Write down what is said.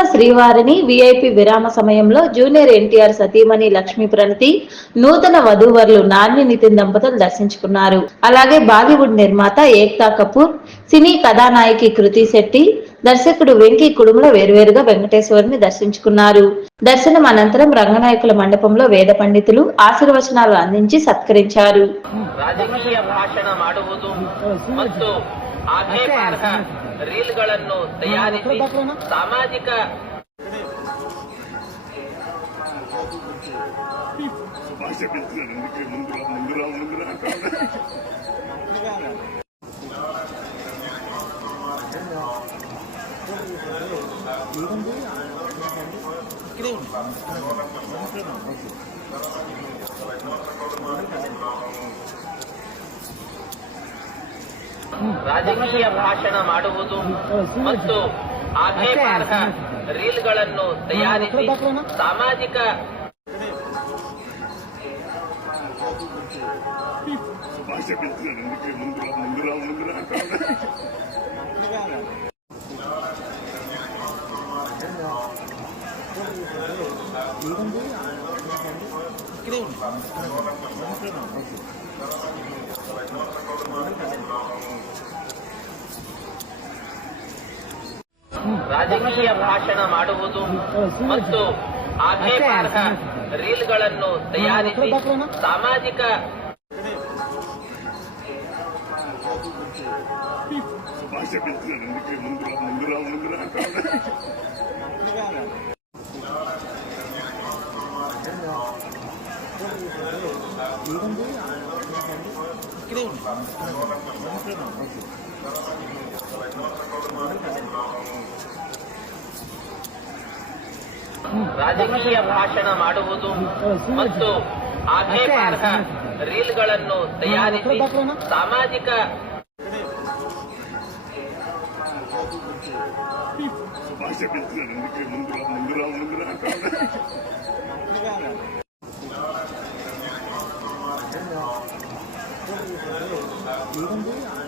తిరుమల శ్రీవారిని వీఐపీ విరామ సమయంలో జూనియర్ ఎన్టీఆర్ సతీమణి లక్ష్మీ ప్రణతి, నూతన వధూవరులు నాని నితిన్ దంపతులు దర్శించుకున్నారు. అలాగే బాలీవుడ్ నిర్మాత ఏక్తా కపూర్, సినీ కథానాయకి కృతి శెట్టి, దర్శకుడు వెంకీ కుడుముల వేర్వేరుగా వెంకటేశ్వరుని దర్శించుకున్నారు. దర్శనం అనంతరం రంగనాయకుల మండపంలో వేద పండితులు ఆశీర్వచనాలు అందించి సత్కరించారు. ರಾಜಕೀಯ ಭಾಷಣ ಮಾಡುವುದು ಮತ್ತು ಆಕ್ಷೇಪಾರ್ಹ ರೀಲ್ಗಳನ್ನು ತಯಾರಿಸಿ ಸಾಮಾಜಿಕ ರಾಜಕೀಯ ಭಾಷಣ ಮಾಡುವುದು ಮತ್ತು ಆಕ್ಷೇಪಾರ್ಹ ರೀಲ್ಗಳನ್ನು ತಯಾರಿಸಿ ಸಾಮಾಜಿಕ ರಾಜಕೀಯ ಭಾಷಣ ಮಾಡುವುದು ಮತ್ತು ಆಕ್ಷೇಪಾರ್ಹ ರೀಲ್ಗಳನ್ನು ತಯಾರಿಸಿ ಸಾಮಾಜಿಕ ರಾಜಕೀಯ ಭಾಷಣ ಮಾಡುವುದು ಮತ್ತು ಆಕ್ಷೇಪಾರ್ಹ ರೀಲ್ಗಳನ್ನು ತಯಾರಿಸಿ ಸಾಮಾಜಿಕ 이건데